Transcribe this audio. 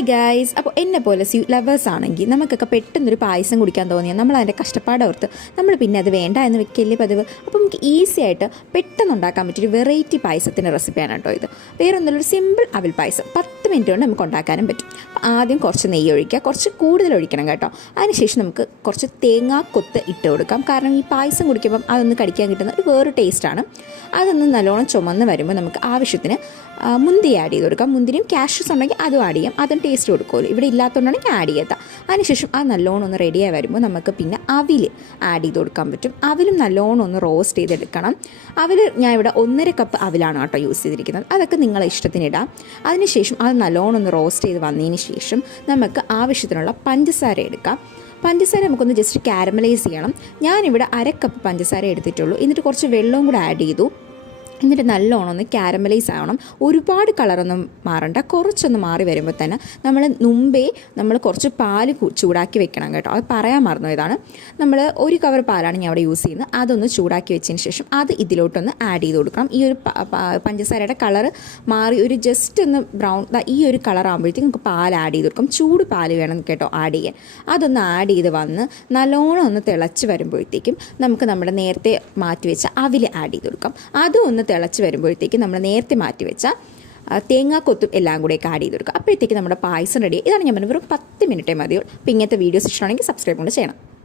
Hi guys. അപ്പോൾ എന്നെ പോലെ സ്വീറ്റ് ലവേഴ്സ് ആണെങ്കിൽ നമുക്കൊക്കെ പെട്ടെന്നൊരു പായസം കുടിക്കാൻ തോന്നിയാൽ നമ്മൾ അതിൻ്റെ കഷ്ടപ്പാടോർത്ത് നമ്മൾ പിന്നെ അത് വേണ്ട എന്ന് വെക്കല്ലേ പതിവ്. അപ്പോൾ നമുക്ക് ഈസി ആയിട്ട് പെട്ടെന്ന് ഉണ്ടാക്കാൻ പറ്റിയൊരു വെറൈറ്റി പായസത്തിൻ്റെ റെസിപ്പിയാണ് കേട്ടോ ഇത്. വേറൊന്നുമില്ലൊരു സിമ്പിൾ അവിൽ പായസം 10 മിനിറ്റ് കൊണ്ട് നമുക്ക് ഉണ്ടാക്കാനും പറ്റും. അപ്പോൾ ആദ്യം കുറച്ച് നെയ്യ് ഒഴിക്കുക, കുറച്ച് കൂടുതൽ ഒഴിക്കണം കേട്ടോ. അതിനുശേഷം നമുക്ക് കുറച്ച് തേങ്ങാക്കൊത്ത് ഇട്ട് കൊടുക്കാം. കാരണം ഈ പായസം കുടിക്കുമ്പം അതൊന്ന് കടിക്കാൻ കിട്ടുന്ന ഒരു വേറൊരു ടേസ്റ്റാണ്. അതൊന്ന് നല്ലോണം ചുമന്ന് വരുമ്പോൾ നമുക്ക് ആവശ്യത്തിന് മുന്തിരി ആഡ് ചെയ്ത് കൊടുക്കാം. മുന്തിരിയും കാഷ്യൂസ് ഉണ്ടെങ്കിൽ അതും ആഡ് ചെയ്യാം, അതും ടേസ്റ്റ് കൊടുക്കുമല്ലോ. ഇവിടെ ഇല്ലാത്തതുകൊണ്ടാണെങ്കിൽ ആഡ് ചെയ്യാത്ത. അതിനുശേഷം അത് നല്ലോണം ഒന്ന് റെഡിയായി വരുമ്പോൾ നമുക്ക് പിന്നെ അവിൽ ആഡ് ചെയ്ത് കൊടുക്കാൻ പറ്റും. അവിലും നല്ലോണം ഒന്ന് റോസ്റ്റ് ചെയ്തെടുക്കണം. അവിൽ ഞാൻ ഇവിടെ 1.5 കപ്പ് അവിലാണ് കേട്ടോ യൂസ് ചെയ്തിരിക്കുന്നത്. അതൊക്കെ നിങ്ങളെ ഇഷ്ടത്തിനിടാം. അതിനുശേഷം അത് നല്ലോണം ഒന്ന് റോസ്റ്റ് ചെയ്ത് വന്നതിന് ശേഷം നമുക്ക് ആവശ്യത്തിനുള്ള പഞ്ചസാര എടുക്കാം. പഞ്ചസാര നമുക്കൊന്ന് ജസ്റ്റ് കാരമലൈസ് ചെയ്യണം. ഞാനിവിടെ 1/2 കപ്പ് പഞ്ചസാര എടുത്തിട്ടുള്ളൂ. എന്നിട്ട് കുറച്ച് വെള്ളവും കൂടെ ആഡ് ചെയ്തു. എന്നിട്ട് നല്ലോണം ഒന്ന് കാരമലൈസ് ആവണം. ഒരുപാട് കളറൊന്നും മാറണ്ട, കുറച്ചൊന്ന് മാറി വരുമ്പോൾ തന്നെ നമ്മൾ കുറച്ച് പാല് ചൂടാക്കി വെക്കണം കേട്ടോ. അത് പറയാൻ മറന്നു. ഇതാണ് നമ്മൾ 1 കവർ പാലാണ് ഞാൻ അവിടെ യൂസ് ചെയ്യുന്നത്. അതൊന്ന് ചൂടാക്കി വെച്ചതിന് ശേഷം അത് ഇതിലോട്ടൊന്ന് ആഡ് ചെയ്ത് കൊടുക്കണം. ഈ ഒരു പഞ്ചസാരയുടെ കളറ് മാറി ഒരു ജസ്റ്റ് ഒന്ന് ബ്രൗൺ ഈ ഒരു കളർ ആകുമ്പോഴത്തേക്കും നമുക്ക് പാൽ ആഡ് ചെയ്ത് കൊടുക്കാം. ചൂട് പാൽ വേണം കേട്ടോ ആഡ് ചെയ്യാൻ. അതൊന്ന് ആഡ് ചെയ്ത് വന്ന് നല്ലോണം ഒന്ന് തിളച്ച് വരുമ്പോഴത്തേക്കും നമുക്ക് നമ്മുടെ നേരത്തെ മാറ്റി വെച്ച അവിൽ ആഡ് ചെയ്ത് കൊടുക്കാം. അതും ഒന്ന് തിളച്ച് വരുമ്പോഴത്തേക്ക് നമ്മൾ നേരത്തെ മാറ്റി വെച്ച തേങ്ങാക്കൊത്തും എല്ലാം കൂടെ ആഡ് ചെയ്ത് കൊടുക്കുക. അപ്പോഴത്തേക്ക് നമ്മുടെ പായസം റെഡി. ഇതാണ് ഞാൻ പറഞ്ഞത്, വെറും 10 മിനിറ്റേ മതിയോ. അപ്പോൾ ഇങ്ങനത്തെ വീഡിയോസ് ഇഷ്ടമാണെങ്കിൽ സബ്സ്ക്രൈബ് കൊണ്ട് ചെയ്യണം.